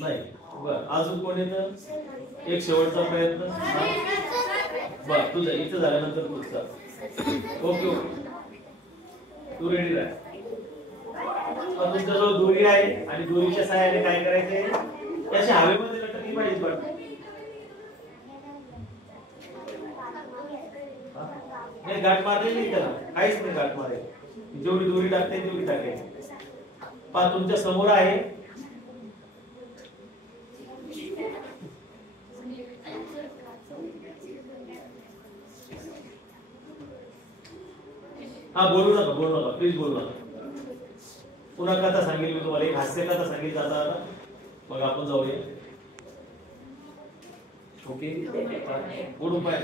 नाही. बर अजून कोण येतं? एक शेवटचा प्रयत्न. बर तुझं इथं झाल्यानंतर तुझं. ओके ओके तू रेडी राह. तुमच्याजवळ दोरी आहे आणि दोरीच्या सहाय्याने काय करायचंय? त्याच्या हवेमध्ये लटकली पाहिजे. पण नाही गाठ मारलेली नाही त्याला, काहीच नाही गाठ मारेल. जेवढी दोरी टाकते तेवढी टाकायची. पहा तुमच्या समोर आहे. हा बोलू नका प्लीज बोलू नका. पुन्हा कथा सांगेल मी तुम्हाला, एक हास्य कथा सांगेल जाता आता. मग आपण जाऊया. ओके बोलू पाय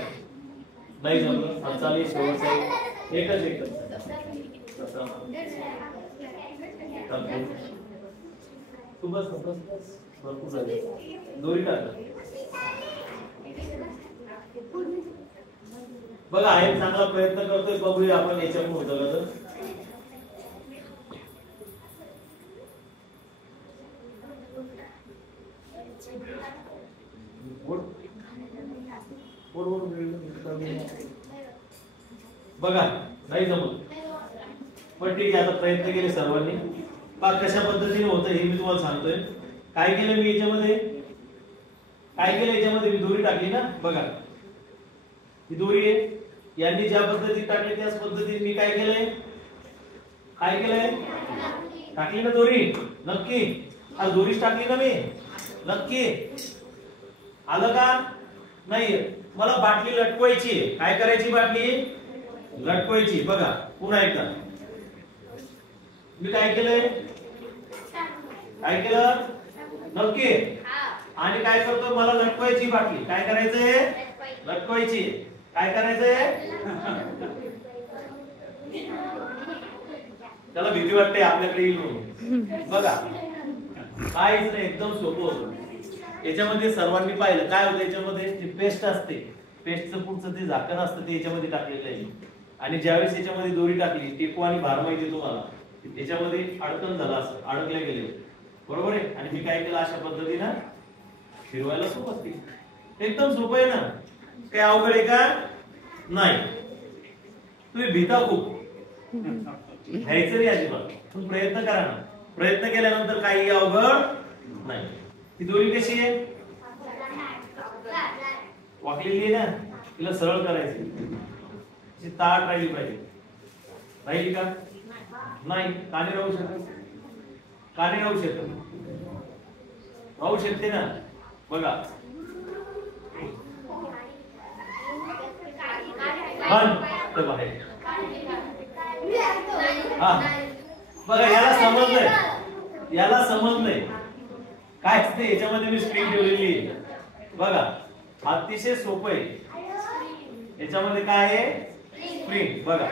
नाही जमलं चालेल. शेवटचा एकच तू बस भरपूर झाले. दोरी टाक बघा. आहे चांगला प्रयत्न करतोय. बघूया आपण याच्याकडून होतं का तर. बघा नाही जमत. पण ठीक आहे आता प्रयत्न केले सर्वांनी. पहा कशा पद्धतीने होतं हे मी तुम्हाला सांगतोय. काय केलं मी याच्यामध्ये? मी दोरी टाकली ना. बघा ही दोरी आहे. यांनी ज्या पद्धतीने टाकली त्याच पद्धतीने मी काय केलंय? टाकली ना दोरी. नक्की आज दोरीच टाकली ना मी. नक्की आलं का? नाही. मला बाटली लटकवायची. काय करायची? बाटली लटकवायची. बघा पुन्हा एकदा मी काय केलं? नक्की. आणि काय करतो? मला लटकवायची बाटली. काय करायचंय? लटकवायची. काय करायचंय? त्याला भीती वाटते आपल्याकडे येईल म्हणून. बघा काहीच नाही, एकदम सोपं होतं. याच्यामध्ये सर्वांनी पाहिलं काय होतं? याच्यामध्ये ती पेस्ट असते. पेस्टचं पुढचं ते झाकण असतं ते याच्यामध्ये टाकलेलं आहे. आणि ज्यावेळेस याच्यामध्ये दोरी टाकली, टेपू आणि भार माहिती तुम्हाला, याच्यामध्ये अडकण झाला, असं अडकले गेले. बरोबर आहे. आणि मी काय केलं? अशा पद्धतीनं फिरवायला सोबत केली. एकदम सोपं आहे ना. काय अवघड आहे का? नाही. तुम्ही भीता खूप. घ्यायचं नाही अजिबात. तुम्ही प्रयत्न करा ना. प्रयत्न केल्यानंतर काही अवघड नाही. ही दोरी कशी आहे? वाकलेली आहे ना. तिला सरळ करायची. ताट राहिली पाहिजे. राहिली का? नाही. काने राहू शकते ना. बघा बाहेर. हा बघा याला समजलंय काय असते. याच्यामध्ये मी स्प्रिंग ठेवलेली आहे. बघा अतिशय सोपं आहे. याच्यामध्ये काय आहे? स्प्रिंग. बघा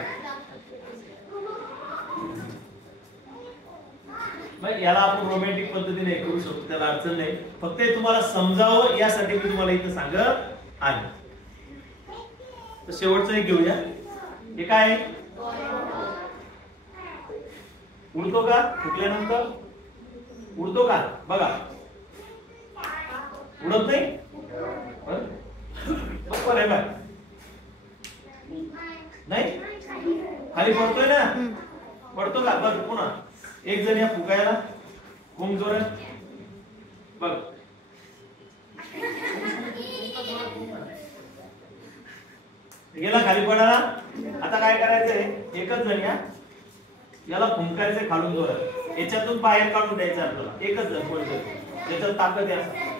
याला आपण रोमॅन्टिक पद्धतीने करू शकतो. त्याला अडचण नाही. फक्त तुम्हाला समजावं यासाठी मी तुम्हाला इथं सांगत आहे. तर शेवटचं एक घेऊया. हे काय? उडतो का? फुटल्यानंतर उडतो का? बघा उडत नाही. बरोबर आहे का? नाही खाली पडतोय ना. पडतो का? बघ पुन्हा एक जण या फुकायला खूप जोरात. बघ गेला खाली पडायला. आता काय करायचंय? एकच जण याला फुंकायचंय खालून जोरात. याच्यातून बाहेर काढून द्यायचं आपल्याला. एकच जण कोणतं त्याच्यात ताकद आहे.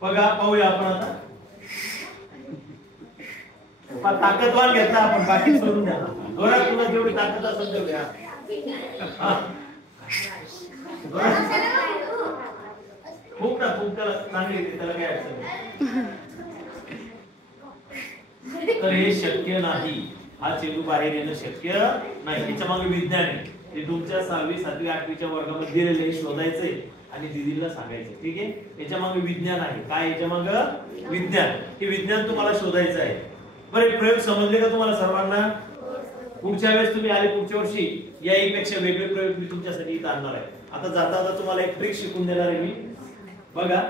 बघा पाहूया आपण आता. ताकदवान घेतला आपण. बाकी सोडून द्या. जोरात तुला जेवढी ताकद असेल तेवढ्या. खूप त्याला चांगली त्याला काय अडचण नाही. तर हे शक्य नाही. हा चेंडू बाहेर येणं शक्य नाही. याच्या मागे विज्ञान आहे. ते तुमच्या 6वी 7वी 8वीच्या वर्गामध्ये दिलेले शोधायचंय आणि दीदीला सांगायचं. ठीक आहे. याच्या मागे विज्ञान आहे. काय याच्या मागे? विज्ञान. हे विज्ञान तुम्हाला शोधायचं आहे. बरं प्रयोग समजले का तुम्हाला सर्वांना? पुढच्या वेळेस तुम्ही आले पुढच्या वर्षी याहीपेक्षा वेगळे प्रयोग मी तुमच्यासाठी इथं आणणार आहे. आता जाता जाता तुम्हाला एक ट्रिक शिकून देणार आहे मी. बघा